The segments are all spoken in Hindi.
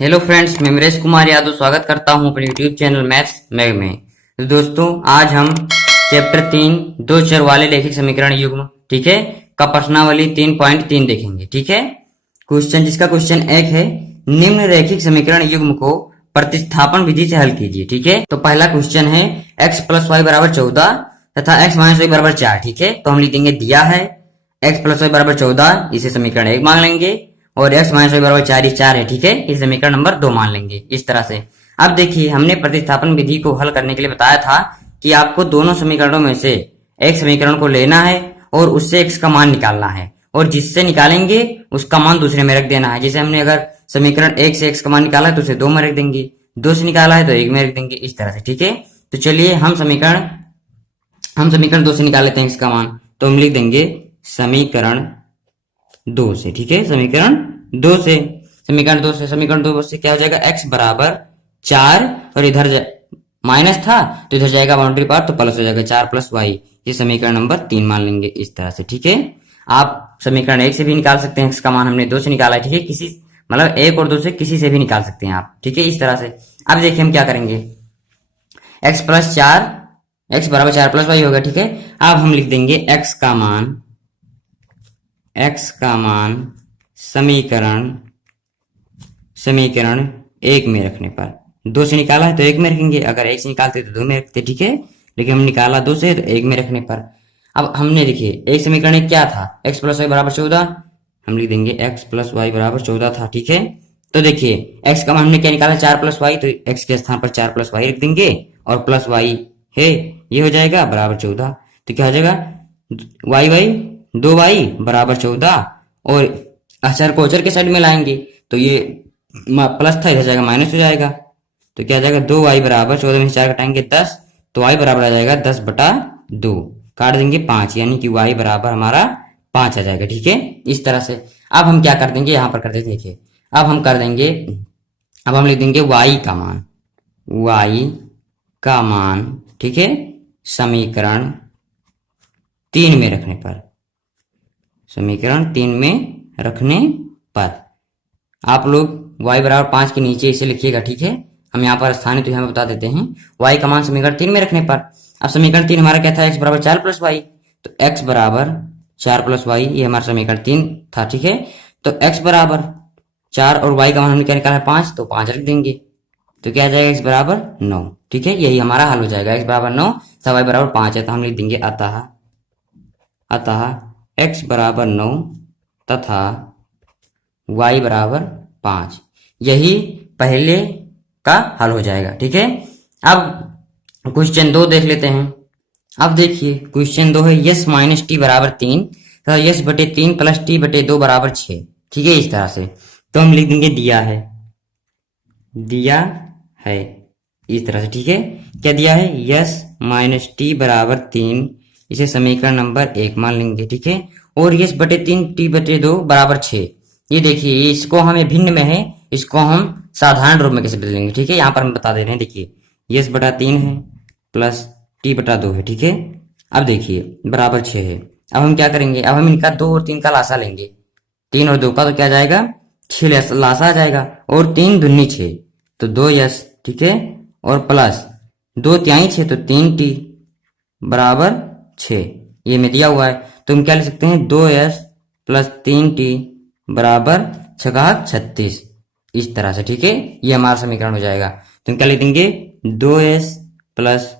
हेलो फ्रेंड्स, मैं नरेश कुमार यादव स्वागत करता हूं अपने यूट्यूब चैनल मैथ्स मैग में। तो दोस्तों, आज हम चैप्टर 3 दो चर वाले रैखिक समीकरण युग्म, ठीक है, का प्रश्नावली 3.3 देखेंगे। ठीक है, जिसका क्वेश्चन 1 है, निम्न रैखिक समीकरण युग्म को प्रतिस्थापन विधि से हल कीजिए। ठीक है, तो पहला क्वेश्चन है x प्लस वाई बराबर 14 तथा x माइनस वाई बराबर 4। ठीक है, तो हम लिख देंगे दिया है x प्लस वाई बराबर 14, इसे समीकरण 1 मान लेंगे, और x माइनस वाई बराबर 4 4 है। ठीक है, इस समीकरण नंबर 2 मान लेंगे इस तरह से। अब देखिए, हमने प्रतिस्थापन विधि को हल करने के लिए बताया था कि आपको दोनों समीकरणों में से एक समीकरण को लेना है और उससे x का मान निकालना है, और जिससे निकालेंगे उसका मान दूसरे में रख देना है। जैसे हमने अगर समीकरण 1 से x का मान निकाला है तो उसे 2 में रख देंगे, 2 से निकाला है तो 1 में रख देंगे, इस तरह से। ठीक है, तो चलिए हम समीकरण 2 से निकाल लेते हैं x का मान। तो हम लिख देंगे समीकरण 2 से। ठीक है, समीकरण 2 से क्या हो जाएगा, x बराबर 4, और इधर माइनस था तो इधर जाएगा बाउंड्री पार, तो प्लस हो जाएगा 4 प्लस वाई। ये समीकरण नंबर 3 मान लेंगे इस तरह से। ठीक है, आप समीकरण 1 से भी निकाल सकते हैं, x का मान हमने 2 से निकाला है। ठीक है, किसी मतलब 1 और 2 से किसी से भी निकाल सकते हैं आप। ठीक है, इस तरह से। अब देखिए हम क्या करेंगे, x प्लस 4, x बराबर 4 प्लस वाई होगा। ठीक है, अब हम लिख देंगे x का मान समीकरण 1 में रखने पर, 2 से निकाला है तो 1 में रखेंगे, अगर 1 से निकालते तो 2 में रखते। ठीक है, लेकिन हम निकाला 2 से तो 1 में रखने पर। अब हमने देखिए एक समीकरण एक क्या था, x प्लस वाई बराबर 14, हम लिख देंगे x प्लस वाई बराबर 14 था। ठीक है, तो देखिए x का मान हमने क्या निकाला, 4 प्लस वाई, तो x के स्थान पर 4 प्लस वाई रख देंगे, और प्लस वाई है ये हो जाएगा बराबर 14। तो क्या हो जाएगा, वाई वाई 2y बराबर 14, और अचर को अचर के साइड में लाएंगे तो ये प्लस था, इधर जाएगा माइनस हो जाएगा। तो क्या आ जाएगा, 2y बराबर 14 में 4 घटाएंगे 10, तो y बराबर आ जाएगा 10/2, काट देंगे 5, यानी कि y बराबर हमारा 5 आ जाएगा। ठीक है, इस तरह से। अब हम क्या कर देंगे, यहां पर कर देंगे, देखिए अब हम लिख देंगे y का मान, ठीक है, समीकरण 3 में रखने पर आप लोग y बराबर 5 के नीचे इसे लिखिएगा। ठीक है, हम यहाँ पर स्थानीय तो यहाँ बता देते हैं, y का मान समीकरण 3 में रखने पर। अब समीकरण 3 हमारा क्या था, x बराबर 4 प्लस वाई, तो x बराबर 4 प्लस वाई, ये हमारा समीकरण 3 था। ठीक है, तो x बराबर 4 और y का मान हमने क्या निकाला है 5, तो 5 रख देंगे, तो क्या आ जाएगा, x बराबर 9। ठीक है, यही हमारा हल हो जाएगा, x बराबर 9 तथा y बराबर 5 है, तो हम लिख देंगे अतः x बराबर 9 तथा y बराबर 5, यही पहले का हल हो जाएगा। ठीक है, अब क्वेश्चन 2 देख लेते हैं। अब देखिए क्वेश्चन 2 है, यस माइनस टी बराबर 3 तथा यस बटे 3 प्लस टी बटे 2 बराबर 6। ठीक है, इस तरह से। तो हम लिख देंगे दिया है इस तरह से। ठीक है, क्या दिया है, यस माइनस टी बराबर 3, इसे समीकरण नंबर 1 मान लेंगे। ठीक है, और यस बटे 3 टी बटे 2 बराबर 6। ये देखिए, इसको हमें भिन्न में है, इसको हम साधारण रूप में कैसे बदलेंगे। ठीक है, यहाँ पर हम बता दे रहे हैं, देखिए यस बटा 3 है प्लस टी बटा 2 है। ठीक है, अब देखिए बराबर 6 है। अब हम क्या करेंगे, अब हम इनका 2 और 3 का लासा लेंगे, 3 और 2 का तो क्या जाएगा, 6 लासा आ जाएगा, और 3 दूनी 6, तो 2 यस। ठीक है, और प्लस 2 तिहाई 6, तो 3 टी बराबर 6, ये में दिया हुआ है। तो हम क्या लिख सकते हैं, 2s प्लस 3 टी बराबर 36, इस तरह से। ठीक है, ये हमारा समीकरण हो जाएगा। तो हम क्या लिख देंगे, 2s प्लस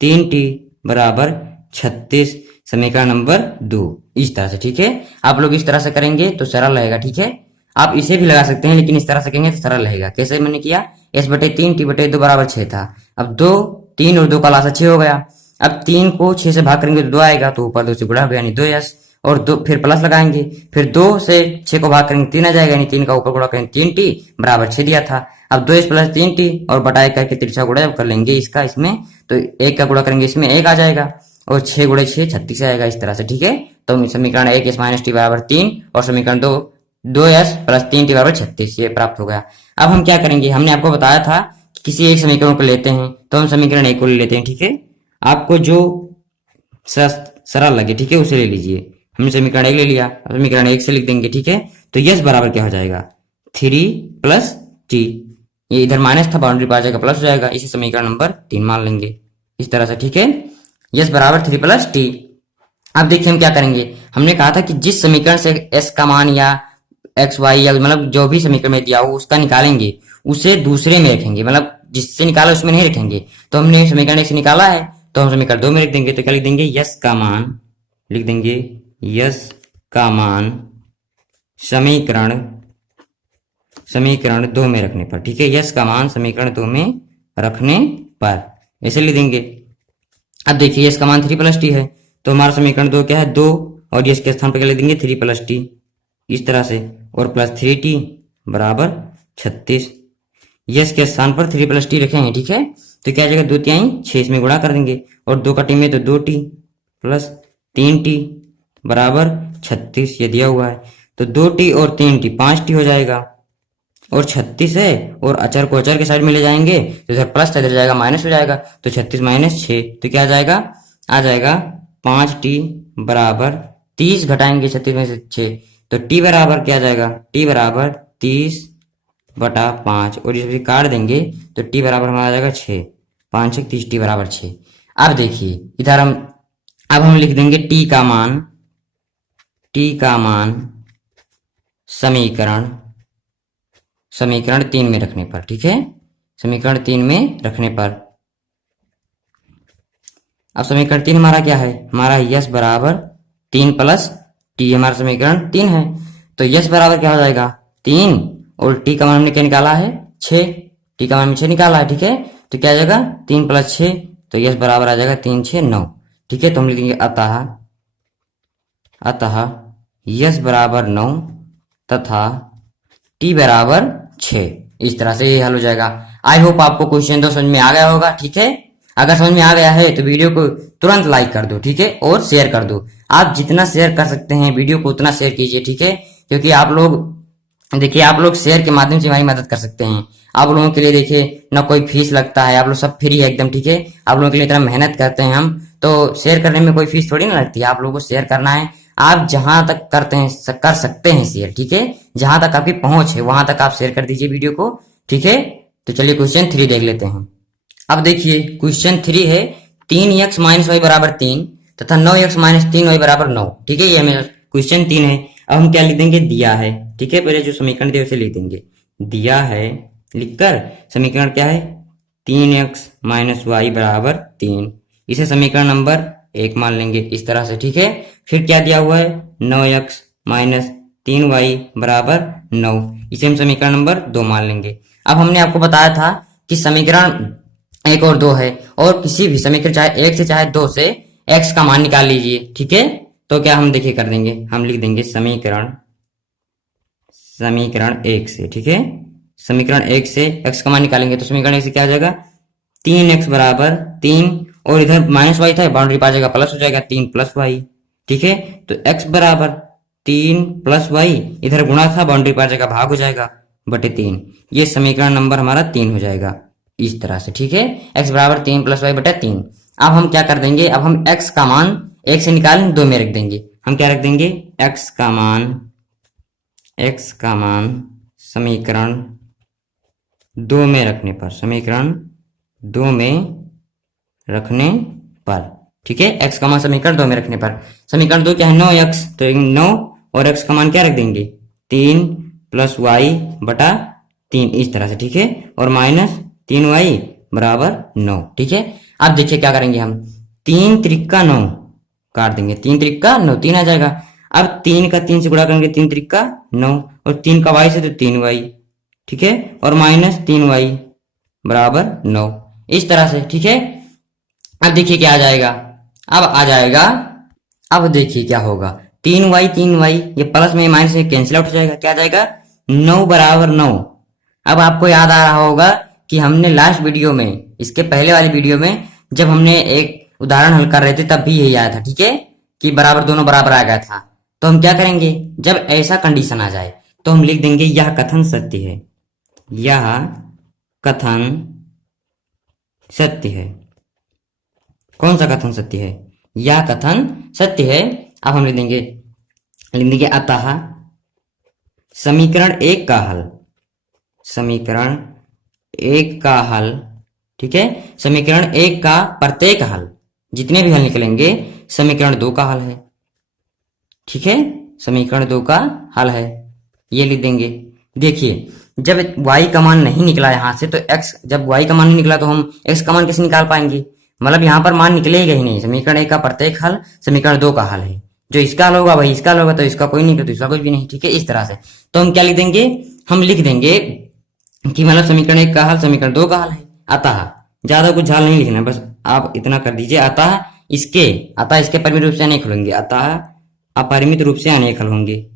3 टी बराबर 36, समीकरण नंबर 2, इस तरह से। ठीक है, आप लोग इस तरह से करेंगे तो सरल रहेगा। ठीक है, आप इसे भी लगा सकते हैं, लेकिन इस तरह से करेंगे तो सरल रहेगा। कैसे मैंने किया, s बटे 3 टी बटे 2 बराबर 6 था, अब 2 3 और 2 का लासा 6 हो गया, अब 3 को 6 से भाग करेंगे तो 2 आएगा, तो ऊपर 2 से गुणा हो गया, यानी 2s, और 2 फिर प्लस लगाएंगे, फिर 2 से 6 को भाग करेंगे 3 आ जाएगा, यानी 3 का ऊपर गुणा करेंगे 3 टी बराबर 6 दिया था। अब 2s प्लस 3 टी और बटाए करके तिरछा गुणा जब कर लेंगे इसका इसमें, तो 1 का गुणा करेंगे इसमें 1 आ जाएगा, और 6 गुणे 6 36 आएगा, इस तरह से। ठीक है, तो समीकरण 1 s माइनस टी बराबर 3 और समीकरण 2s प्लस 3 टी बराबर 36, ये प्राप्त हो गया। अब हम क्या करेंगे, हमने आपको बताया था कि किसी एक समीकरण को लेते हैं तो हम समीकरण 1 को ले लेते हैं। ठीक है, आपको जो सरल लगे, ठीक है, उसे ले लीजिए। हमने समीकरण 1 ले लिया, अब समीकरण 1 से लिख देंगे। ठीक है, तो यस बराबर क्या हो जाएगा, 3 प्लस टी। ये इधर माइनस था, बाउंड्री पर आ जाएगा प्लस हो जाएगा, इसे समीकरण नंबर 3 मान लेंगे इस तरह से, ठीक है। यस बराबर 3 प्लस टी। अब देखिए हम क्या करेंगे, हमने कहा था कि जिस समीकरण से एस का मान या एक्स वाई या मतलब जो भी समीकरण में दिया हो उसका निकालेंगे, उसे दूसरे में रखेंगे, मतलब जिससे निकाला उसमें नहीं रखेंगे। तो हमने समीकरण एक से निकाला है तो हम समीकरण 2 में रख देंगे। तो क्या लिख देंगे, यस का मान, लिख देंगे यस का मान समीकरण 2 में रखने पर, ठीक है। यस का मान समीकरण 2 में रखने पर ऐसे लिख देंगे। अब देखिए यस का मान 3 प्लस टी है, तो हमारा समीकरण 2 क्या है, 2, और यस के स्थान पर क्या लिख देंगे 3 प्लस टी इस तरह से, और प्लस 3t बराबर 36। यस के स्थान पर 3 प्लस टी रखेंगे, ठीक है। तो क्या आ जाएगा, 2 तिहाई 6 इसमें गुणा कर देंगे, और 2 का टी में तो 2t प्लस 3t बराबर 36 ये दिया हुआ है। तो 2t और 3t 5t हो जाएगा, और 36 है और अचर को अचर के साइड में ले जाएंगे तो इधर प्लस था, इधर जाएगा माइनस हो जाएगा। तो 36 माइनस 6 तो क्या आ जाएगा 5t बराबर 30, घटाएंगे 36 में से 6 तो t बराबर क्या आ जाएगा, t बराबर 30/5, और इसे काट देंगे तो t बराबर हमारा आ जाएगा 6, 5 6 30, t बराबर 6। अब देखिए इधर अब हम लिख देंगे t का मान समीकरण 3 में रखने पर, ठीक है। समीकरण 3 में रखने पर अब समीकरण 3 हमारा क्या है, हमारा यस बराबर 3 प्लस टी, हमारा समीकरण 3 है। तो यस बराबर क्या हो जाएगा 3, और टी का मान हमने क्या निकाला है 6, टी का मान 6 निकाला है, ठीक है। तो क्या आ जाएगा 3 प्लस 6, तो यस बराबर आ जाएगा 3 6 9, ठीक है। तो हम लिखेंगे अतः यस बराबर 9 तथा टी बराबर 6, इस तरह से ये हल हो जाएगा। आई होप आपको क्वेश्चन तो समझ में आ गया होगा, ठीक है। अगर समझ में आ गया है तो वीडियो को तुरंत लाइक कर दो, ठीक है, और शेयर कर दो। आप जितना शेयर कर सकते हैं वीडियो को उतना शेयर कीजिए, ठीक है, क्योंकि आप लोग शेयर के माध्यम से हमारी मदद कर सकते हैं। आप लोगों के लिए देखिए ना कोई फीस लगता है, आप लोग सब फ्री है एकदम, ठीक है। आप लोगों के लिए इतना मेहनत करते हैं हम, तो शेयर करने में कोई फीस थोड़ी ना लगती है। आप लोगों को शेयर करना है, आप जहां तक कर सकते हैं शेयर, ठीक है, जहां तक आपकी पहुंच है वहां तक आप शेयर कर दीजिए वीडियो को, ठीक है। तो चलिए क्वेश्चन 3 देख लेते हैं। अब देखिए क्वेश्चन 3 है 3x माइनस वाई बराबर 3 तथा 9x माइनस 3y बराबर 9, ठीक है। ये हमें क्वेश्चन 3 है। अब हम क्या लिख देंगे, दिया है, ठीक है। पहले जो समीकरण दिया उसे लिख देंगे, दिया है लिखकर समीकरण क्या है 3x माइनस वाई बराबर 3, इसे समीकरण नंबर 1 मान लेंगे इस तरह से, ठीक है। फिर क्या दिया हुआ है 9x माइनस 3y बराबर 9, इसे हम समीकरण नंबर 2 मान लेंगे। अब हमने आपको बताया था कि समीकरण 1 और 2 है, और किसी भी समीकरण चाहे 1 से चाहे 2 से x का मान निकाल लीजिए, ठीक है। तो क्या हम देखिए कर देंगे, हम लिख देंगे समीकरण 1 से, ठीक है। समीकरण 1 से x का मान निकालेंगे तो समीकरण 1 से क्या आ जाएगा 3x बराबर 3, और इधर माइनस वाई था, बाउंड्री पर आ जाएगा प्लस हो जाएगा 3 प्लस वाई, ठीक है। तो x बराबर 3 प्लस वाई, इधर गुणा था बाउंड्री पर आ जाएगा भाग हो जाएगा बटे 3, ये समीकरण नंबर हमारा 3 हो जाएगा इस तरह से, ठीक है। x बराबर 3 प्लस वाई बटे 3। अब हम क्या कर देंगे, अब हम x का मान 1 से निकालें 2 में रख देंगे। हम क्या रख देंगे x का मान समीकरण 2 में रखने पर, समीकरण 2 में रखने पर, ठीक है। x का मान समीकरण 2 में रखने पर, समीकरण 2 क्या है 9x, तो 9 और x का मान क्या रख देंगे 3 प्लस वाई बटा 3 इस तरह से, ठीक है, और माइनस 3y बराबर 9, ठीक है। अब देखिए क्या करेंगे हम 3 त्रिका 9 काट देंगे, 3 त्रिका 9 3 आ जाएगा। अब 3 का 3 से गुणा करेंगे 3 त्रिका 9, और 3 का y से तो 3y, ठीक है, और माइनस 3y बराबर 9 इस तरह से, ठीक है। अब देखिए क्या आ जाएगा, अब देखिए क्या होगा 3y ये प्लस में माइनस में कैंसिल आउट हो जाएगा, क्या आ जाएगा 9 बराबर 9। अब आपको याद आ रहा होगा कि हमने लास्ट वीडियो में, इसके पहले वाली वीडियो में जब हमने एक उदाहरण हल कर रहे थे तब भी यही आया था, ठीक है, कि बराबर दोनों बराबर आ गया था। तो हम क्या करेंगे, जब ऐसा कंडीशन आ जाए तो हम लिख देंगे यह कथन सत्य है, यह कथन सत्य है। कौन सा कथन सत्य है, यह कथन सत्य है। अब हम लिख देंगे अतः समीकरण 1 का हल, समीकरण एक का हल, ठीक है, समीकरण एक का प्रत्येक हल, जितने भी हल निकलेंगे समीकरण दो का हल है, ठीक है, समीकरण दो का हल है, ये लिख देंगे। देखिए जब y का मान नहीं निकला यहां से तो x, जब y का मान नहीं निकला तो हम x का मान कैसे निकाल पाएंगे, मतलब यहां पर मान निकलेगा ही नहीं। समीकरण एक का प्रत्येक हल समीकरण दो का हल है, जो इसका हल होगा वही इसका हल होगा, तो इसका कोई नहीं तो इसका कुछ भी नहीं, ठीक है, इस तरह से। तो हम क्या लिख देंगे, हम लिख देंगे कि मतलब समीकरण एक का हल समीकरण दो का हल है। अतः ज्यादा कुछ हल नहीं लिखना है, बस आप इतना कर दीजिए, अतः इसके परिमित रूप से अनेक हल होंगे, अतः अपरिमित रूप से अनेक हल होंगे।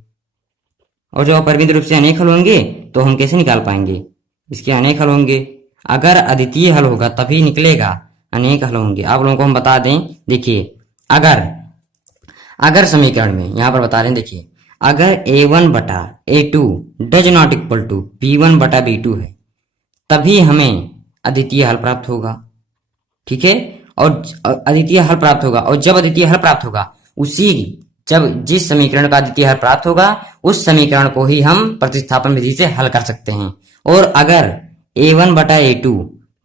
और जो अपरिमित रूप से अनेक हल होंगे तो हम कैसे निकाल पाएंगे, इसके अनेक हल होंगे, अगर अद्वितीय हल होगा तभी निकलेगा, अनेक हल होंगे। आप लोगों को हम बता दें, देखिए अगर समीकरण में यहां पर बता रहे हैं, देखिए अगर a1 बटा a2 does not equal to b1 बटा b2 है तभी हमें अद्वितीय हल प्राप्त होगा, ठीक है, और अद्वितीय हल प्राप्त होगा, और जब अद्वितीय हल प्राप्त होगा जब जिस समीकरण का अद्वितीय हल प्राप्त होगा उस समीकरण को ही हम प्रतिस्थापन विधि से हल कर सकते हैं। और अगर a1 बटा a2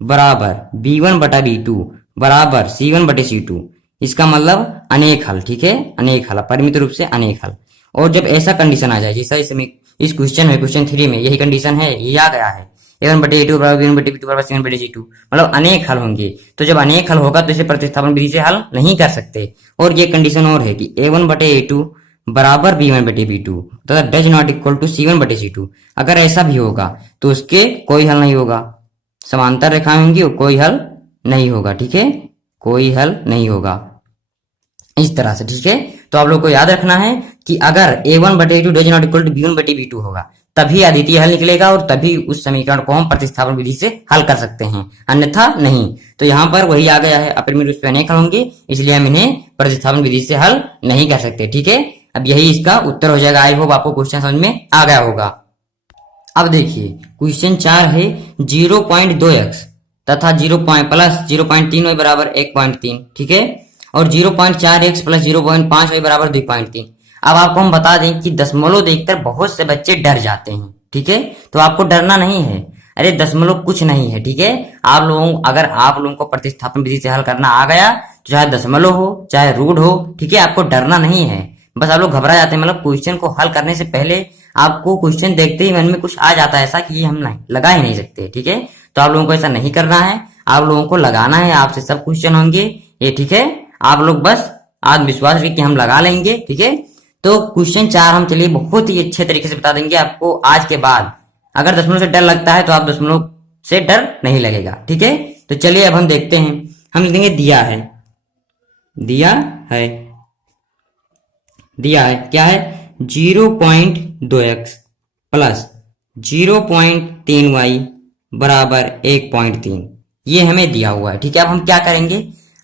बराबर b1 बटा b2 बराबर c1 बटे c2, इसका मतलब अनेक हल, ठीक है, अनेक हल, परिमित रूप से अनेक हल। और जब ऐसा कंडीशन आ जाए, जैसा इस क्वेश्चन में, क्वेश्चन 3 में यही कंडीशन है, ये आ गया है, a1 बटे a2 बराबर b1 बटे b2 बराबर c1 बटे c2, मतलब अनेक हल होंगे। तो जब अनेक हल होगा तो इसे प्रतिस्थापन विधि से हल नहीं कर सकते। और ये कंडीशन और है कि a1 बटे a2 बराबर b1 बटे b2 तथा does not equal to c1 बटे c2, अगर ऐसा भी होगा तो उसके कोई हल नहीं होगा, समांतर रेखाएं होंगी और कोई हल नहीं होगा, ठीक है, कोई हल नहीं होगा, इस तरह से, ठीक है। तो आप लोग को याद रखना है कि अगर a1 बटे a2 does not equal to b1 बटे b2 होगा तभी अद्वितीय हल निकलेगा और तभी उस समीकरण को हम प्रतिस्थापन विधि से हल कर सकते हैं, अन्यथा नहीं। तो यहाँ पर वही आ गया है, अपरिमित रूप से अनेक हल होंगे, इसलिए हम इन्हें प्रतिस्थापन विधि से हल नहीं कर सकते, ठीक है। अब यही इसका उत्तर हो जाएगा। आई होप आपको क्वेश्चन समझ में आ गया होगा। अब देखिए क्वेश्चन 4 है 0.2x तथा 0.3y बराबर 1.3, ठीक है, और 0.4x प्लस 0.5y बराबर 2.3। अब आपको हम बता दें कि दशमलव देखकर बहुत से बच्चे डर जाते हैं, ठीक है, तो आपको डरना नहीं है, अरे दशमलव कुछ नहीं है, ठीक है। अगर आप लोगों को प्रतिस्थापन विधि से हल करना आ गया तो चाहे दशमलव हो चाहे रूट हो, ठीक है, आपको डरना नहीं है। बस आप लोग घबरा जाते हैं, मतलब क्वेश्चन को हल करने से पहले आपको क्वेश्चन देखते ही मन में कुछ आ जाता है ऐसा कि ये हम नहीं लगा ही नहीं सकते, ठीक है। तो आप लोगों को ऐसा नहीं करना है, आप लोगों को लगाना है, आपसे सब क्वेश्चन होंगे ये, ठीक है। आप लोग बस आत्मविश्वास रखिए कि हम लगा लेंगे, ठीक है। तो क्वेश्चन 4 हम चलिए बहुत ही अच्छे तरीके से बता देंगे आपको आज के बाद। अगर दशमलव से डर लगता है तो आप दशमलव से डर नहीं लगेगा, ठीक है। तो चलिए अब हम देखते हैं, हम लिख देंगे दिया है क्या है 0.2x प्लस 0.3y बराबर 1.3, ये हमें दिया हुआ है, ठीक है। अब हम क्या करेंगे,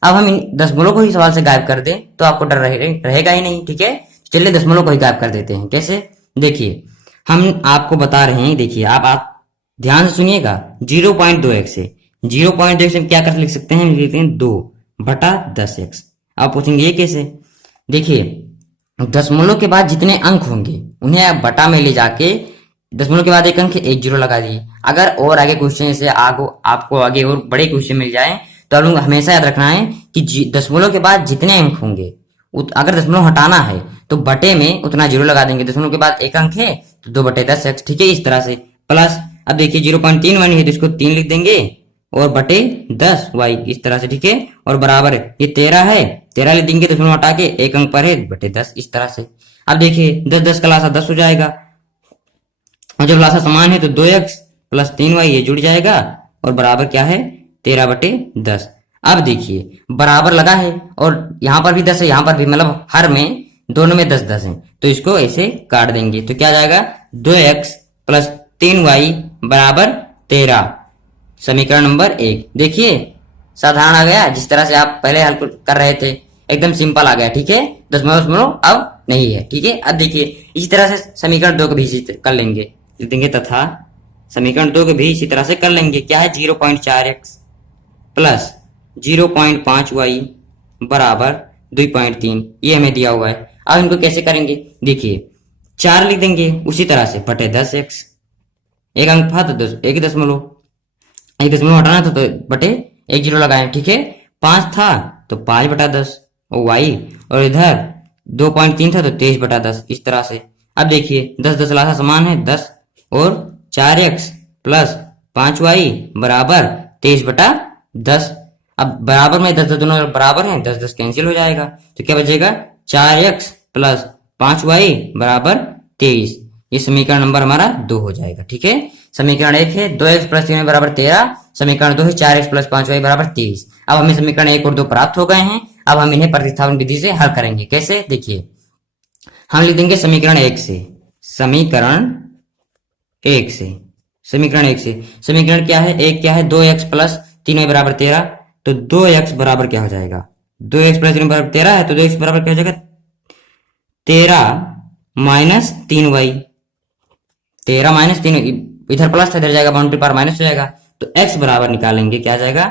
अब हम इन दशमलव को ही सवाल से गायब कर दें तो आपको डर रहेगा ही नहीं, ठीक है। चलिए दशमलव को ही गायब कर देते हैं। कैसे, देखिए हम आपको बता रहे हैं, देखिए आप ध्यान से सुनिएगा। 0.2x से 0.2x हम क्या कर लिख सकते हैं, लिखते हैं 2 बटा 10x। आप पूछेंगे ये कैसे, देखिए दशमलव के बाद जितने अंक होंगे उन्हें आप बटा में ले जाके दशमलव के बाद एक अंक एक जीरो लगा दिए। अगर और आगे क्वेश्चन से आपको आगे और बड़े क्वेश्चन मिल जाए तो आप लोग हमेशा याद रखना है कि दशमलव के बाद जितने अंक होंगे, अगर दशमलव हटाना है तो बटे में उतना जीरो लगा देंगे। दशमलव के बाद एक अंक है तो 2 बटे 10x, ठीक है, इस तरह से। प्लस अब देखिए 0.3 है तो इसको 3 लिख देंगे और बटे 10y, इस तरह से, ठीक है। और बराबर ये 13 है, 13 लिख देंगे, दशमलव हटा के एक अंक पर है बटे 10, इस तरह से। अब देखिए 10 का लासा 10 हो जाएगा, और जब लासा समान है तो 2x प्लस 3y ये जुड़ जाएगा और बराबर क्या है 13 बटे 10। अब देखिए बराबर लगा है और यहाँ पर भी 10 है, यहाँ पर भी, मतलब हर में दोनों में 10 है, तो इसको ऐसे काट देंगे तो क्या जाएगा 2x प्लस 3y बराबर 13, समीकरण नंबर 1। देखिए साधारण आ गया, जिस तरह से आप पहले हल कर रहे थे एकदम सिंपल आ गया, ठीक है। दशमलव अब नहीं है, ठीक है। अब देखिए इसी तरह से समीकरण 2 को भी कर लेंगे, लिख देंगे तथा समीकरण 2 को भी इसी तरह से कर लेंगे। क्या है 0.4x प्लस 0.5y बराबर 2.3, ये हमें दिया हुआ है। अब इनको कैसे करेंगे, देखिए 4 लिख देंगे उसी तरह से बटे 10x एक अंक था तो एक दशमलव हटाना था तो बटे एक जीरो लगाए, ठीक है। 5 था तो 5/10 और वाई, और इधर 2.3 था तो 23/10, इस तरह से। अब देखिए 10 10 लासा समान है 10, और 4x प्लस 5y बराबर 23/10। अब बराबर में 10 10 दोनों बराबर हैं, 10 10 कैंसिल हो जाएगा, तो क्या बचेगा 4x प्लस 5y बराबर 23। ये समीकरण नंबर हमारा 2 हो जाएगा, ठीक है। समीकरण 1 है 2x प्लस 3y बराबर 13, समीकरण 2 है 4x प्लस 5y बराबर 23। अब हमें समीकरण 1 और 2 प्राप्त हो गए हैं। अब हम इन्हें प्रतिस्थापन विधि से हल करेंगे। कैसे, देखिए हम लिख देंगे समीकरण 1 से, समीकरण 1 से, समीकरण 1 से। समीकरण क्या है, एक क्या है 2x प्लस 3y बराबर 13, तो 2x बराबर क्या हो जाएगा, 2x प्लस 3y बराबर 13 है, तो 2x बराबर क्या हो जाएगा 13 माइनस 3y, 13 माइनस 3, इधर प्लस था इधर जाएगा, बाउंड्री पार माइनस हो जाएगा, तो x बराबर निकालेंगे, क्या जाएगा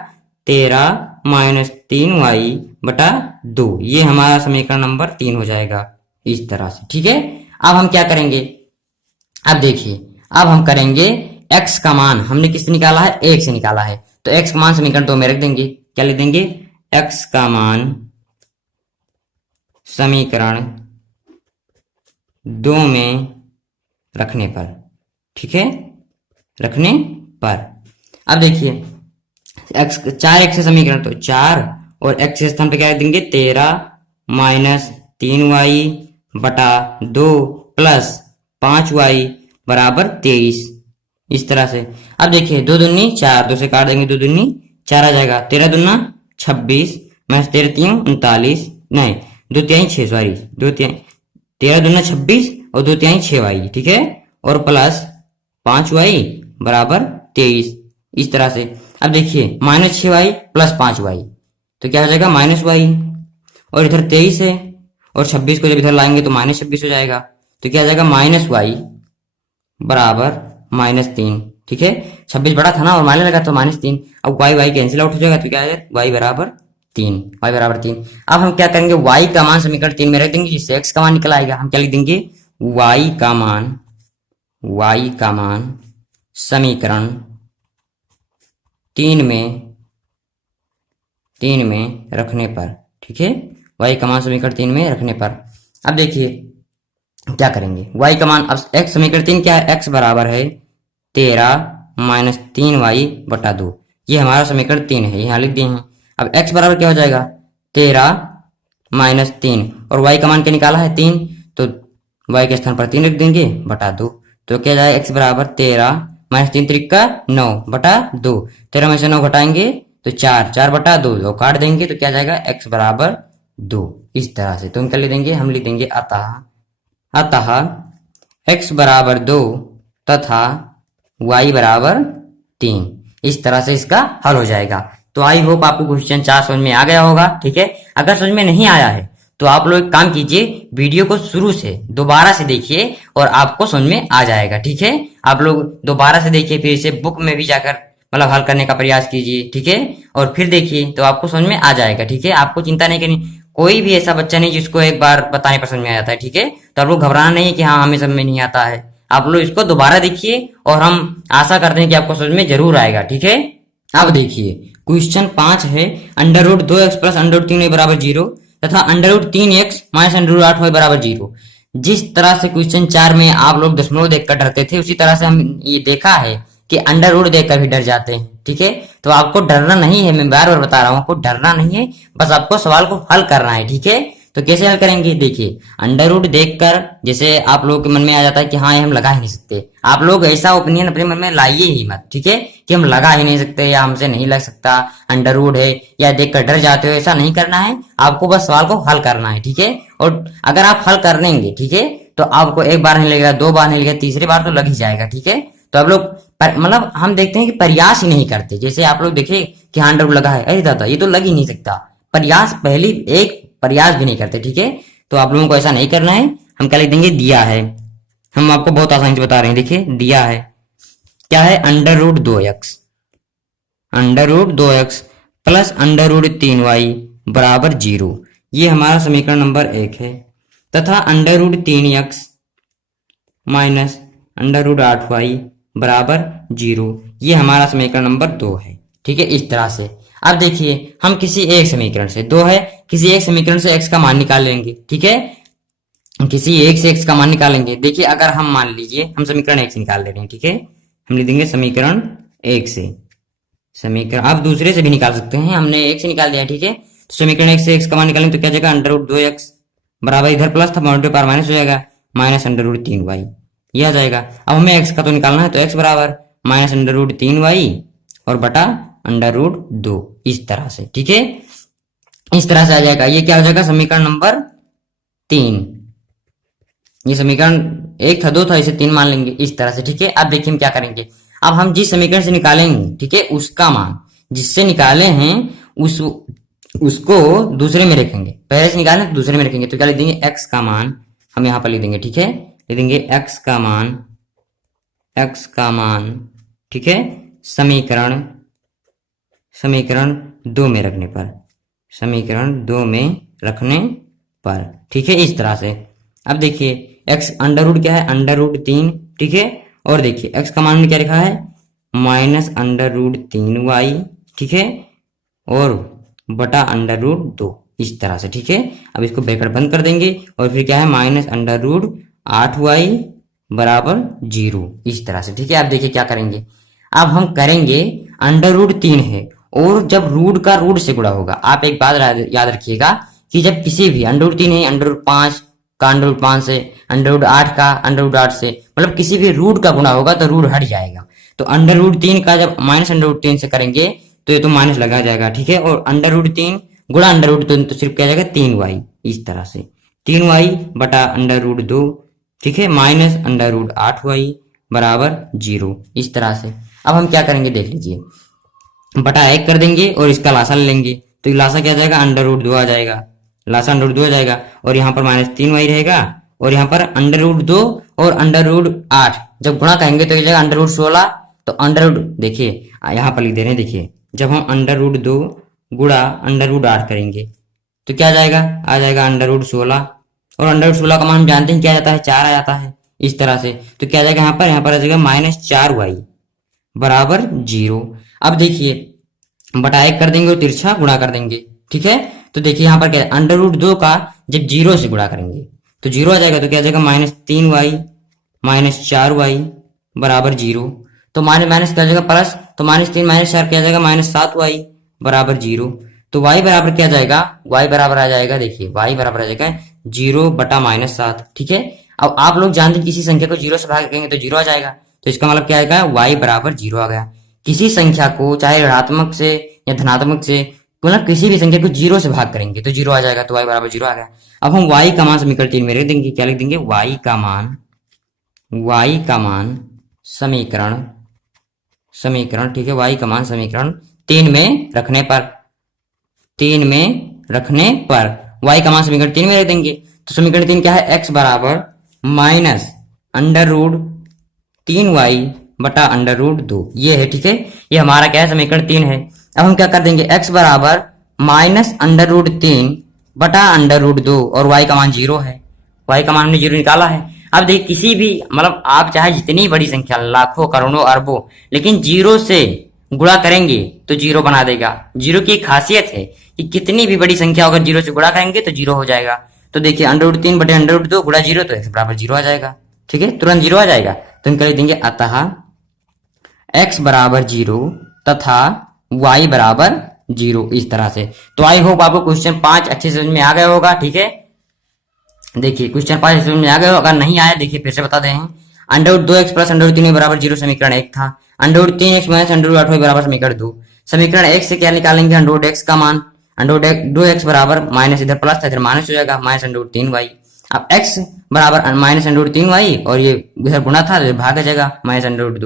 13 माइनस 3y बटा 2। ये हमारा समीकरण नंबर 3 हो जाएगा, इस तरह से, ठीक है। अब हम क्या करेंगे, अब देखिए अब हम करेंगे x का मान हमने किससे निकाला है, 1 से निकाला है, तो x का मान समीकरण 2 में रख देंगे। क्या लिख देंगे, x का मान समीकरण 2 में रखने पर, ठीक है, रखने पर। अब देखिए x 4x से समीकरण, तो 4 और x के स्थान पे क्या लिख देंगे 13 माइनस 3y बटा 2 प्लस 5y बराबर 23, इस तरह से। अब देखिए 2 दूनी 4, 2 से काट देंगे, 2 दूनी 4 आ जाएगा, 13 दूना 26 माइनस 13 3 39, नहीं 2 तिहाई 6, सॉरी 13 दूना 26 और 2 तिहाई 6y, ठीक है, और प्लस 5y बराबर 23, इस तरह से। अब देखिए माइनस 6y प्लस 5y, तो क्या हो जाएगा माइनस y, और इधर 23 है और 26 को जब इधर लाएंगे तो माइनस 26 हो जाएगा, तो क्या हो जाएगा माइनस y बराबर -3, ठीक है। 26 बड़ा था ना और माइनस लगा तो -3, अब y कैंसिल आउट हो जाएगा, तो क्या आ जाएगा y बराबर 3, y बराबर 3। अब हम क्या करेंगे, y का मान समीकरण 3 में रख देंगे, जिससे x का मान निकल आएगा। हम क्या लिख देंगे, y का मान समीकरण 3 में रखने पर, ठीक है, y का मान समीकरण 3 में रखने पर। अब देखिए क्या करेंगे, y का मान, अब x समीकरण 3 क्या है, x बराबर है 13 माइनस 3y बटा 2, ये हमारा समीकरण 3 है, यहाँ लिख दिए हैं। अब x बराबर क्या हो जाएगा 13 माइनस 3, और y का मान क्या निकाला है 3, तो y के स्थान पर 3 रख देंगे बटा 2, तो क्या जाएगा x बराबर 13 माइनस 3 त्रिका 9 बटा 2, 13 में से 9 घटाएंगे तो 4 बटा 2, दो काट देंगे, तो क्या जाएगा x बराबर 2, इस तरह से। तो हम क्या लिख देंगे, हम लिख देंगे अतः x बराबर 2 तथा y बराबर 3, इस तरह से इसका हल हो जाएगा। तो आई होप आपको क्वेश्चन 4 समझ में आ गया होगा, ठीक है। अगर समझ में नहीं आया है तो आप लोग एक काम कीजिए, वीडियो को शुरू से दोबारा से देखिए और आपको समझ में आ जाएगा, ठीक है। आप लोग दोबारा से देखिए, फिर इसे बुक में भी जाकर मतलब हल करने का प्रयास कीजिए, ठीक है, और फिर देखिए तो आपको समझ में आ जाएगा, ठीक है। आपको चिंता नहीं करनी, कोई भी ऐसा बच्चा नहीं जिसको एक बार बताने पर समझ में आ जाता है, ठीक है। तो आप लोग घबराना नहीं है कि हाँ हमें समझ में नहीं आता है, आप लोग इसको दोबारा देखिए और हम आशा करते हैं कि आपको समझ में जरूर आएगा, ठीक है। अब देखिए क्वेश्चन 5 है, √2x प्लस √3y बराबर 0 तथा √3x माइनस √8y बराबर 0। जिस तरह से क्वेश्चन 4 में आप लोग दशमलव देखकर डरते थे, उसी तरह से हम ये देखा है कि अंडर रूट देखकर भी डर जाते हैं, ठीक है। तो आपको डरना नहीं है, मैं बार बार बता रहा हूँ, आपको डरना नहीं है, बस आपको सवाल को हल करना है, ठीक है। तो कैसे हल करेंगे, देखिए अंडर रूट देखकर जैसे आप लोगों के मन में आ जाता है कि हाँ ये हम लगा ही नहीं सकते, आप लोग ऐसा ओपिनियन अपने मन में लाइए ही मत, ठीक है, कि हम लगा ही नहीं सकते या हमसे नहीं लग सकता, अंडर रूट है या देखकर डर जाते हो, ऐसा नहीं करना है। आपको बस सवाल को हल करना है, ठीक है। और अगर आप हल कर लेंगे, ठीक है, तो आपको एक बार नहीं लगेगा, 2 बार नहीं लगेगा, तीसरी बार तो लग ही जाएगा, ठीक है। तो आप लोग मतलब हम देखते हैं कि प्रयास ही नहीं करते, जैसे आप लोग देखे कि अंडर रूट लगा है, अरे दादा ये तो लग ही नहीं सकता, प्रयास पहली एक प्रयास भी नहीं करते, ठीक है। तो आप लोगों को ऐसा नहीं करना है। हम क्या लिख देंगे, दिया है, हम आपको बहुत आसानी से बता रहे हैं, देखिए दिया है क्या है, √2x प्लस √3y बराबर 0, ये हमारा समीकरण नंबर 1 है, तथा √3x माइनस √8y बराबर 0। ये हमारा समीकरण नंबर 2 है। ठीक है, इस तरह से। अब देखिए हम किसी एक समीकरण से, 2 है, किसी एक समीकरण से x का मान निकाल लेंगे। ठीक है, किसी एक से x का मान निकालेंगे। देखिए अगर हम मान लीजिए हम समीकरण 1 से निकाल दे रहे हैं। ठीक है, हम लिख देंगे समीकरण 1 से। समीकरण आप दूसरे से भी निकाल सकते हैं, हमने 1 से निकाल दिया। ठीक है, तो समीकरण 1 से x का मान निकालेंगे तो क्या जाएगा, अंडर रूट 2x बराबर, इधर प्लस था मल्टीप्लाई पावर माइनस हो जाएगा, माइनस अंडर रूट 3y, ये आ जाएगा। अब हमें x का तो निकालना है, तो x बराबर माइनस अंडर रूट 3y और बटा अंडर रूट 2, इस तरह से। ठीक है, इस तरह से आ जाएगा। ये क्या हो जाएगा, समीकरण नंबर 3। ये समीकरण 1 था, 2 था, इसे 3 मान लेंगे, इस तरह से। ठीक है, अब देखिए हम क्या करेंगे। अब हम जिस समीकरण से निकालेंगे, ठीक है, उसका मान जिससे निकाले हैं उसको दूसरे में रखेंगे। पहले से निकालें तो दूसरे में रखेंगे, तो क्या लिख देंगे, x का मान हम यहां पर लिख देंगे। ठीक है, लिख देंगे x का मान, ठीक है, समीकरण 2 में रखने पर, समीकरण 2 में रखने पर। ठीक है, इस तरह से। अब देखिए x अंडर रूट क्या है, अंडर रूट 3। ठीक है, और देखिए x का मान में क्या लिखा है, माइनस अंडर रूट 3y। ठीक है, और बटा अंडर रूट 2, इस तरह से। ठीक है, अब इसको ब्रैकेट बंद कर देंगे और फिर क्या है, माइनस अंडर रूट 8y बराबर 0, इस तरह से। ठीक है, अब देखिए क्या करेंगे। अब हम करेंगे, अंडर रूट 3 है और जब रूट का रूट से गुणा होगा, आप एक बात याद रखिएगा कि जब किसी भी अंडर रूट 3 है, अंडर रूट 5 का अंडर रूट 5 से, अंडर रूट 8 का अंडर रूट 8 से, मतलब किसी भी रूट का गुणा होगा तो रूट हट जाएगा। तो अंडर रूट 3 का जब माइनस अंडर रूट 3 से करेंगे तो ये तो माइनस लगा जाएगा। ठीक है, और अंडर रूट 3 गुणा अंडर रूट 3 तो सिर्फ क्या जाएगा, 3y, इस तरह से। 3y बटा अंडर रूट 2, ठीक है, माइनस अंडर रूट 8y बराबर 0, इस तरह से। अब हम क्या करेंगे देख लीजिए, बटा 1 कर देंगे और इसका लासा ले लेंगे, तो ये लासा क्या जाएगा, अंडर रूट 2 आ जाएगा, लासा अंडर रूट 2 आ जाएगा, और यहाँ पर माइनस 3y रहेगा, और यहाँ पर अंडर रूट 2 और अंडर रूट 8 जब गुणा करेंगे तो ये जाएगा अंडर रूट 16। तो अंडर रूट देखिए यहाँ पर लिख दे रहे हैं, देखिए जब हम अंडर रूट 2 गुणा अंडर रूट 8 करेंगे तो क्या जाएगा, आ जाएगा अंडर रूट 16, और अंडर रूट 16 का मान हम जानते हैं क्या जाता है, 4 आ जाता है, इस तरह से। तो क्या जाएगा यहाँ पर आ जाएगा माइनस 4y बराबर 0। अब देखिए बटा 1 कर देंगे और तिरछा गुणा कर देंगे। ठीक है, तो देखिए यहाँ पर क्या है, अंडर रूट 2 का जब 0 से गुणा करेंगे तो 0 आ जाएगा, तो क्या आ जाएगा, माइनस 3y माइनस 4y बराबर 0। तो माइनस माइनस क्या आ जाएगा, प्लस, तो माइनस 3 माइनस 4 क्या आ जाएगा, माइनस 7y बराबर 0। तो y बराबर क्या जाएगा, y बराबर आ जाएगा, देखिए y बराबर आ जाएगा 0 बटा माइनस 7। ठीक है, अब आप लोग जानते हैं किसी संख्या को 0 से भाग करेंगे तो 0 आ जाएगा, तो इसका मतलब क्या आएगा, y बराबर 0 आ गया। किसी संख्या को चाहे ऋणात्मक से या धनात्मक से, मतलब किसी भी संख्या को 0 से भाग करेंगे तो 0 आ जाएगा, तो y बराबर 0 आ गया। अब हम y का मान समीकरण 3 में रख देंगे, क्या लिख देंगे, y का मान समीकरण, ठीक है, y का मान समीकरण 3 में रखने पर, y का मान समीकरण 3 में रख देंगे। तो समीकरण 3 क्या है, x बराबर माइनस अंडर रूट 3y बटा अंडर रूट 2, ये है। ठीक है, ये हमारा क्या है, समीकरण 3 है। अब हम क्या कर देंगे, x बराबर माइनस अंडर रूट 3 बटा अंडर रूट 2, और y का मान 0 है, y का मान हमने 0 निकाला है। अब देखिए किसी भी, मतलब आप चाहे जितनी बड़ी संख्या, लाखों करोड़ों अरबों, लेकिन 0 से गुणा करेंगे तो 0 बना देगा। 0 की एक खासियत है कि कितनी भी बड़ी संख्या अगर 0 से गुणा करेंगे तो 0 हो जाएगा। तो देखिए अंडर रूट 3 बटे अंडर रूट 2 गुणा 0, तो x बराबर 0 आ जाएगा। ठीक है, तुरंत 0 आ जाएगा। तो हम कर देंगे, अतः x बराबर 0 तथा y बराबर 0, इस तरह से। तो आई होप आपको क्वेश्चन 5 अच्छे से समझ में आ गया होगा। ठीक है, देखिए क्वेश्चन 5 समझ में आ गया, अगर नहीं आया देखिए फिर से बता दें। Under root 2x plus under root 3 बराबर 0 समीकरण 1 था। Under root 3x minus under root 8y बराबर समीकरण 2। समीकरण 1 से क्या निकालेंगे, अंडर रूट x का मान, अंडर रूट 2x बराबर माइनस, इधर प्लस था इधर माइनस हो जाएगा, माइनस अंडर रूट 3y। अब x बराबर माइनस अंडर रूट 3y, और ये इधर गुणा था तो भाग जाएगा, माइनस अंडर रूट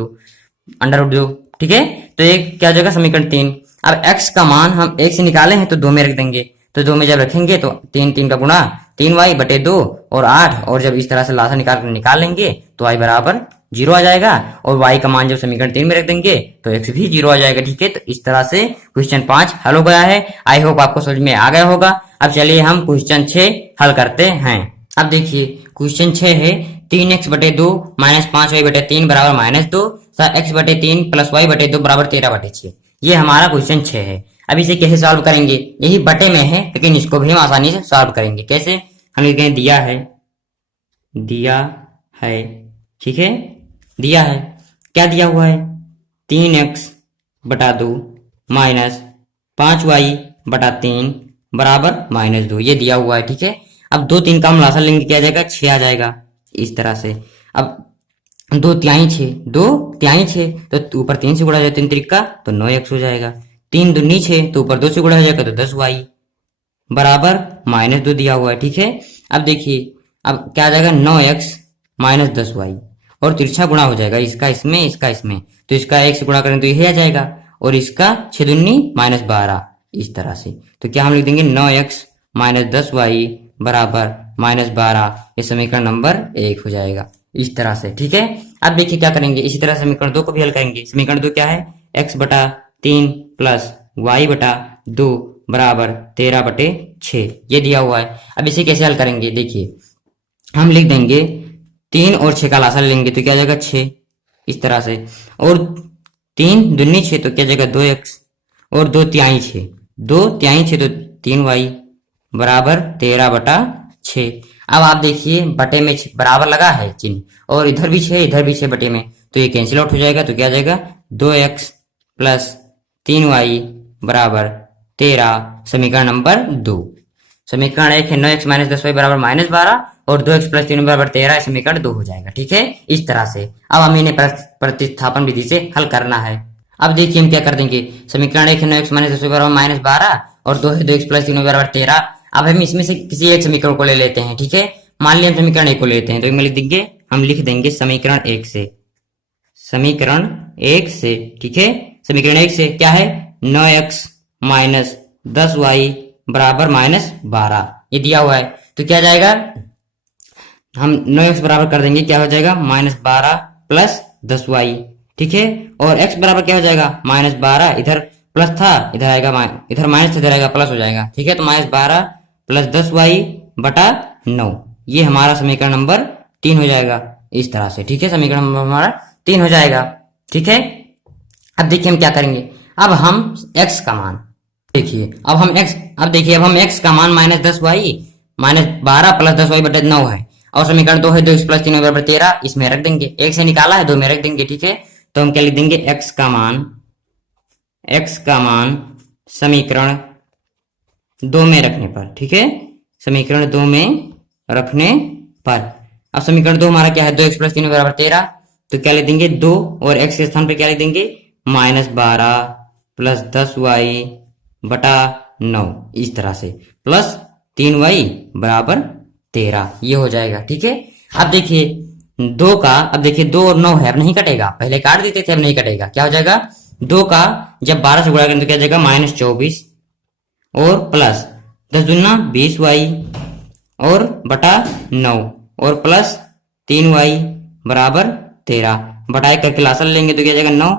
2। ठीक है, तो ये क्या हो जाएगा, समीकरण 3। अब x का मान हम 1 से निकाले हैं तो 2 में रख देंगे, तो 2 में जब रखेंगे तो 3 का गुणा 3y बटे 2 और 8, और जब इस तरह से लासा निकाल लेंगे तो y बराबर 0 आ जाएगा, और y का मान जब समीकरण 3 में रख देंगे तो x भी 0 आ जाएगा। ठीक है, तो इस तरह से क्वेश्चन 5 हल हो गया है। आई होप आपको समझ में आ गया होगा। अब चलिए हम क्वेश्चन 6 हल करते हैं। अब देखिए क्वेश्चन 6 है, 3x बटे 2 माइनस 5y बटे 3 बराबर माइनस 2, x बटे 3 प्लस y बटे 2 बराबर 13 बटे 6। ये हमारा क्वेश्चन 6 है। अब इसे कैसे सॉल्व करेंगे, यही बटे में है लेकिन इसको भी हम आसानी से सॉल्व करेंगे। कैसे, हम लिखते हैं दिया है, ठीक है, दिया है, क्या दिया हुआ है, 3x बटा 2 माइनस 5y बटा 3 बराबर -2, ये दिया हुआ है, ठीक है। अब 2 3 का हम लासा लेंगे, क्या आ जाएगा, 6 आ जाएगा, इस तरह से। अब 2 तिहाई 6 तो ऊपर 3 से गुणा हो जाए 3 त्रिक का तो 9x हो जाएगा, 3 दूनी 6 तो ऊपर 2 से गुणा हो जाएगा तो 10y बराबर -2 दिया हुआ है, ठीक है। अब देखिए, अब क्या आ जाएगा, 9x माइनस 10y, और तिरछा गुणा हो जाएगा इसका इसमें, इसका इसमें, तो इसका एक से गुणा करें तो यही आ जाएगा, और इसका 6 दूनी -12, इस तरह से। तो क्या हम लिख देंगे 9x माइनस 10y बराबर -12, ये समीकरण नंबर 1 हो जाएगा, इस तरह से, ठीक है। अब देखिए क्या करेंगे, इसी तरह समीकरण 2 को भी हल करेंगे। समीकरण 2 क्या है, x बटा 3 प्लस y बटा 2 बराबर 13 बटे 6, ये दिया हुआ है। अब इसे कैसे हल करेंगे, देखिए हम लिख देंगे 3 और 6 का लासा लेंगे तो क्या आ जाएगा 6, इस तरह से, और 3 दूनी 6 तो क्या आ जाएगा 2x, और 2 तिहाई 6 तो 3y बराबर 13 बटा 6। अब आप देखिए बटे में बराबर लगा है चिन्ह, और इधर भी 6 इधर भी 6 बटे में, तो ये कैंसिल आउट हो जाएगा, तो क्या आ जाएगा 2x प्लस 3y बराबर 13, समीकरण नंबर 2। समीकरण 1 है 9x माइनस 10y बराबर -12, और 2x प्लस 3 बराबर 13, समीकरण 2 हो जाएगा, ठीक है, इस तरह से। अब हमें इन्हें प्रतिस्थापन विधि से हल करना है। अब देखिए हम क्या कर देंगे, समीकरण 1 है 9x माइनस 10y बराबर -12, और 2 है 2x प्लस 3 बराबर 13। अब हम इसमें से किसी एक समीकरण को ले लेते हैं, ठीक है। मान लिया हम समीकरण 1 को लेते हैं, तो हम लिख देंगे समीकरण 1 से, ठीक है। समीकरण 1 से क्या है, 9x माइनस 10y बराबर -12, ये दिया हुआ है, तो क्या जाएगा, हम 9x बराबर कर देंगे, क्या हो जाएगा -12 प्लस 10y, ठीक है। और x बराबर क्या हो जाएगा, -12, इधर प्लस था इधर आएगा, इधर माइनस था इधर आएगा प्लस हो जाएगा, ठीक है। तो -12 प्लस 10y बटा 9, ये हमारा समीकरण नंबर 3 हो जाएगा, इस तरह से, ठीक है। समीकरण नंबर हमारा 3 हो जाएगा, ठीक है। अब देखिए हम क्या करेंगे, अब हम x का मान देखिए, अब हम x का मान -10y -12 प्लस 10y बटे 9 है, और समीकरण 2 है 2x प्लस 3 बराबर 13, इसमें रख देंगे, 1 से निकाला है 2 में रख देंगे, ठीक है। तो हम क्या लिख देंगे, x का मान समीकरण 2 में रखने पर, ठीक है, समीकरण 2 में रखने पर। अब समीकरण 2 हमारा क्या है, 2x प्लस 3 बराबर 13, तो क्या लिख देंगे 2, और x के स्थान पर क्या लिख देंगे, -12 प्लस 10y बटा 9, इस तरह से, प्लस 3y बराबर 13, ये हो जाएगा, ठीक है। अब देखिए 2 और 9 है, अब नहीं कटेगा, पहले काट देते थे, अब नहीं कटेगा, क्या हो जाएगा, 2 का जब 12 से गुणा करें तो क्या जाएगा -24, और प्लस 10 दूना 20y, और बटा 9, और प्लस 3y बराबर 13, बटाए करके लासल लेंगे तो क्या जाएगा 9,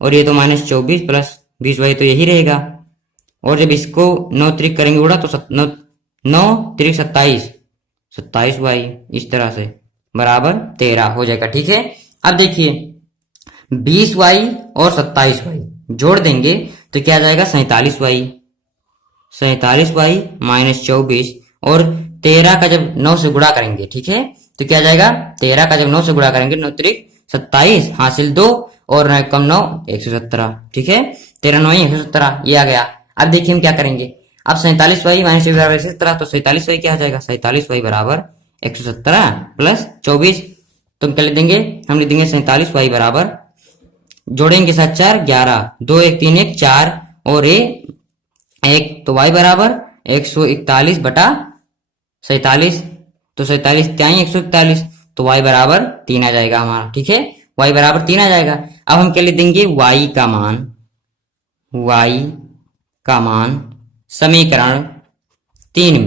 और ये तो -24 प्लस 20y तो यही रहेगा, और जब इसको 9 त्रिक करेंगे उड़ा तो 9 त्रिक 27y, इस तरह से बराबर 13 हो जाएगा, ठीक है। अब देखिए 20y और 27y जोड़ देंगे तो क्या जाएगा 47y -24, और 13 का जब 9 से गुणा करेंगे, ठीक है, तो क्या जाएगा 13 का जब 9 से गुणा करेंगे 9 त्रिक 27, हासिल 2, और 9 कम 9 117, ठीक है, 13 9 117, ये आ गया। अब देखिए हम क्या करेंगे, अब 47y माइनस बराबर 117, तो 47y क्या आ जाएगा, 47y बराबर 117 प्लस 24, तो क्या लिख देंगे, हम लिख देंगे 47y बराबर, जोड़ेंगे 7 4 11, 2 1 3 1 4, और ये 1, तो y बराबर 141 बटा 47, तो 47 त्याई 141, तो y बराबर 3 आ जाएगा हमारा, ठीक है, y बराबर 3 आ जाएगा। अब हम क्या लिख देंगे, y का मान समीकरण 3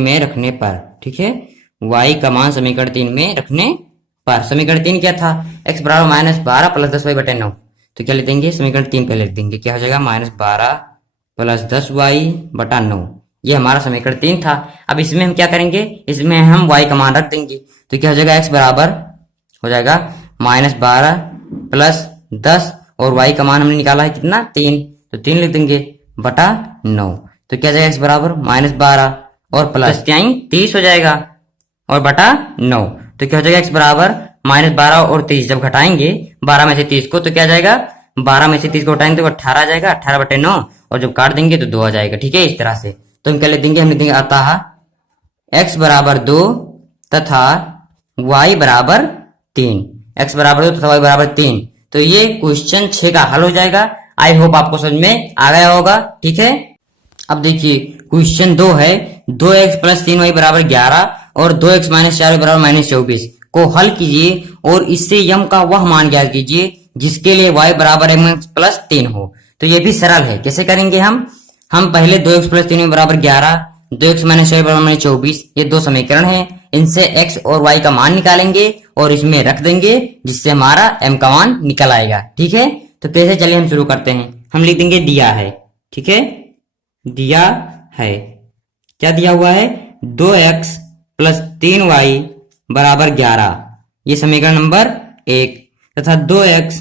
में रखने पर, ठीक है, y का मान समीकरण 3 में रखने पर, समीकरण 3 क्या था, x बराबर -12 प्लस 10y बटे 9, तो क्या लिख देंगे, समीकरण 3 पे लिख देंगे, क्या हो जाएगा -12 प्लस 10y बटा 9, ये हमारा समीकरण 3 था। अब इसमें हम क्या करेंगे, इसमें हम y का मान रख देंगे, तो क्या हो जाएगा, x बराबर हो जाएगा -12 प्लस 10 और y का मान हमने निकाला है कितना 3, तो 3 लिख देंगे बटा 9। तो क्या जाएगा x बराबर -12 और प्लस 30 हो जाएगा और बटा 9। तो क्या हो जाएगा x बराबर -12 और 30 जब घटाएंगे 12 में से 30 को तो क्या जाएगा 12 में से 30 को घटाएंगे तो 18 आ जाएगा, 18 बटे 9 और जब काट देंगे तो 2 आ जाएगा। ठीक है, इस तरह से तो हम क्या लिख देंगे, हम लिख देंगे अतः x बराबर 2 तथा y बराबर 3, x बराबर 2 तथा y बराबर 3। तो ये क्वेश्चन 6 का हल हो जाएगा। आई होप आपको समझ में आ गया होगा। ठीक है, अब देखिए क्वेश्चन 2 है 2x प्लस 3y बराबर 11 और 2x माइनस 4y बराबर -24 को हल कीजिए और इससे यम का वह मान ज्ञात कीजिए जिसके लिए y बराबर mx प्लस 3 हो। तो ये भी सरल है, कैसे करेंगे हम पहले 2x प्लस 3y बराबर 11, 2x माइनस 4y बराबर -24, ये दो समीकरण है, इनसे x और y का मान निकालेंगे और इसमें रख देंगे जिससे हमारा m का मान निकल आएगा। ठीक है, तो कैसे, चलिए हम शुरू करते हैं। हम लिख देंगे दिया है। ठीक है, दिया है, क्या दिया हुआ है 2x प्लस 3y बराबर 11, ये समीकरण नंबर 1 तथा 2x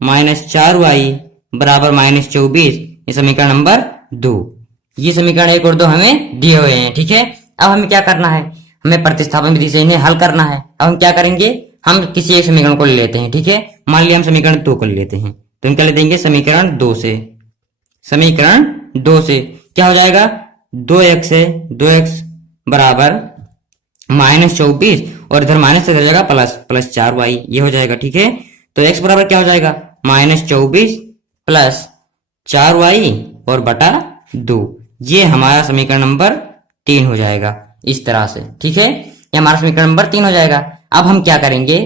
माइनस 4y बराबर -24, ये समीकरण नंबर 2। ये समीकरण 1 और 2 हमें दिए हुए हैं। ठीक है, अब हमें क्या करना है, हमें प्रतिस्थापन विधि से इन्हें हल करना है। अब हम क्या करेंगे, हम किसी एक समीकरण को ले लेते हैं। ठीक है, मान लिया हम समीकरण 2 को ले लेते हैं, तो हम क्या ले देंगे समीकरण 2 से। समीकरण 2 से क्या हो जाएगा 2x है, 2x बराबर -24 और इधर माइनस से इधर जाएगा प्लस 4y, ये हो जाएगा। ठीक है, तो x बराबर क्या हो जाएगा -24 प्लस 4y और बटा 2, ये हमारा समीकरण नंबर 3 हो जाएगा इस तरह से। ठीक है, ये हमारा समीकरण नंबर 3 हो जाएगा। अब हम क्या करेंगे,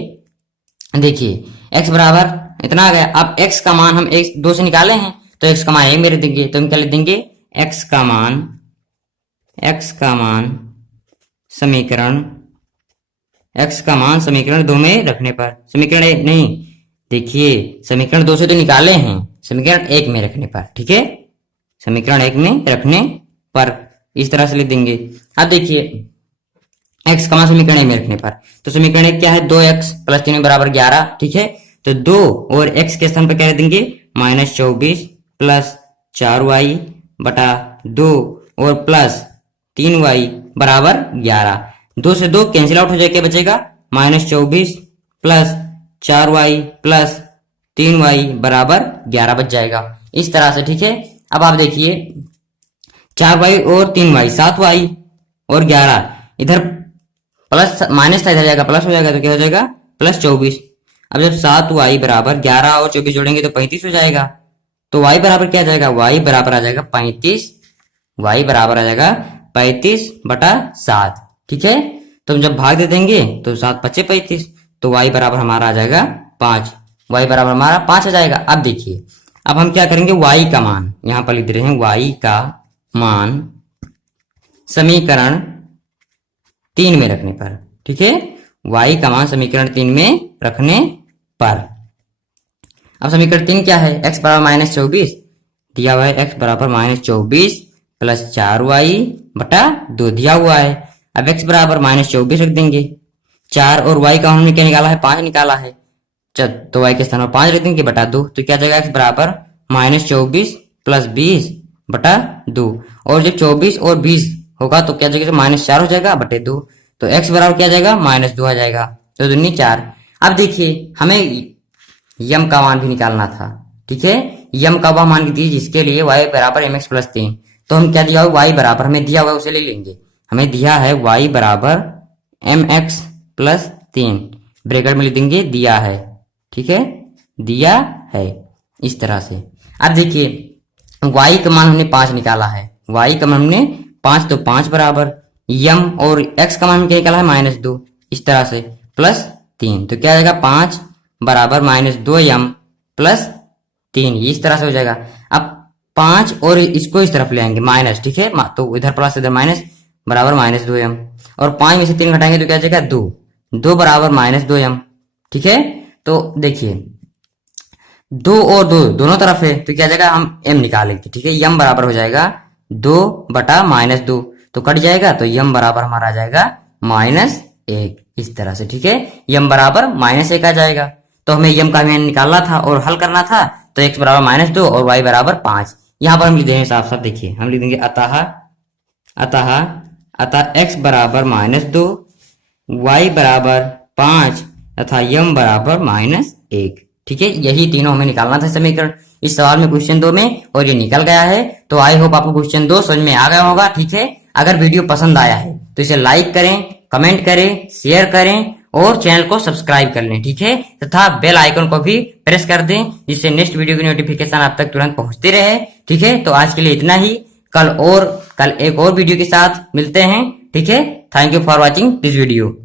देखिए x बराबर इतना आ गया। अब x का मान हम 2 से निकाले हैं तो x का मान ये मेरे देंगे, तो हम क्या लिख देंगे x का मान समीकरण 2 में रखने पर, समीकरण 1 नहीं, देखिए समीकरण 2 से तो निकाले हैं, समीकरण 1 में रखने पर। ठीक है, समीकरण 1 में रखने पर इस तरह से लिख देंगे। अब देखिए x का मान समीकरण 1 में रखने पर, तो समीकरण 1 क्या है 2x प्लस 3 बराबर 11। ठीक है, तो 2 और x के स्थान पर क्या लिख देंगे -24 प्लस 4y बटा 2 और प्लस 3y बराबर 11। 2 से 2 कैंसिल आउट हो जाए, क्या बचेगा -24 प्लस 4y प्लस 3y बराबर 11 बच जाएगा इस तरह से। ठीक है, अब आप देखिए 4y और 3y 7y और 11, इधर प्लस माइनस था, इधर जाएगा प्लस हो जाएगा, तो क्या हो जाएगा +24। अब जब 7y बराबर 11 और 24 जोड़ेंगे तो 35 हो जाएगा, तो y बराबर क्या आ जाएगा, y बराबर आ जाएगा 35, y बराबर आ जाएगा 35 बटा 7। ठीक है, तो हम जब भाग दे देंगे तो 7 पचे 35, तो y बराबर हमारा आ जाएगा 5, y बराबर हमारा 5 आ जाएगा। अब देखिए, अब हम क्या करेंगे, y का मान यहां पर लिख रहे हैं, y का मान समीकरण 3 में रखने पर। ठीक है, y का मान समीकरण 3 में रखने पर। अब समीकरण 3 क्या है, x बराबर -24 दिया हुआ है, x बराबर -24 प्लस 4y बटा 2 दिया हुआ है। अब x बराबर -24 रख देंगे, 4 और y का हमने क्या निकाला है 5 निकाला है, तो y के स्थान पर 5 रख देंगे बटा 2, तो क्या जाएगा x बराबर -24 प्लस 20 बटा 2, और जब 24 और 20 होगा तो क्या जाएगा -4 हो जाएगा बटे 2, तो x बराबर क्या जाएगा -2 आ जाएगा, तो 2 4। अब देखिए हमें यम का मान भी निकालना था। ठीक है, यम का वह मान दीजिए जिसके लिए y बराबर mx प्लस 3, तो हम क्या दिया हुआ y बराबर हमें दिया हुआ उसे ले लेंगे। हमें दिया है y बराबर mx प्लस 3, ब्रैकेट में लिख देंगे दिया है। ठीक है, दिया है इस तरह से। अब देखिए y का मान हमने 5 निकाला है, y का मान हमने 5, तो 5 बराबर यम और x का मान क्या निकाला है -2, इस तरह से प्लस 3, तो क्या आ जाएगा 5 बराबर -2m प्लस 3, इस तरह से हो जाएगा। अब 5 और इसको इस तरफ ले आएंगे माइनस। ठीक है, तो इधर प्लस इधर माइनस बराबर -2m, और 5 में से 3 घटाएंगे तो क्या जाएगा 2 बराबर -2m। ठीक है, तो देखिए 2 और 2 दोनों तरफ है, तो क्या जाएगा हम m निकालेंगे। ठीक है, m बराबर हो जाएगा 2 बटा -2, तो कट जाएगा, तो m बराबर हमारा आ जाएगा -1 इस तरह से। ठीक है, m बराबर -1 आ जाएगा। तो हमें यम का मान निकालना था और हल करना था, तो x बराबर -2 और y बराबर 5। यहाँ पर हम लिख देंगे साफ साफ, देखिए हम लिख देंगे अतः अतः अतः x बराबर -2, y बराबर 5 तथा यम बराबर -1। ठीक है, यही तीनों हमें निकालना था समीकरण इस सवाल में, क्वेश्चन 2 में, और ये निकल गया है। तो आई होप आपको क्वेश्चन 2 समझ में आ गया होगा। ठीक है, अगर वीडियो पसंद आया है तो इसे लाइक करें, कमेंट करें, शेयर करें और चैनल को सब्सक्राइब कर लें। ठीक है, तथा बेल आइकन को भी प्रेस कर दें, जिससे नेक्स्ट वीडियो की नोटिफिकेशन आप तक तुरंत पहुंचती रहे। ठीक है, तो आज के लिए इतना ही। कल एक और वीडियो के साथ मिलते हैं। ठीक है, thank you for watching this video.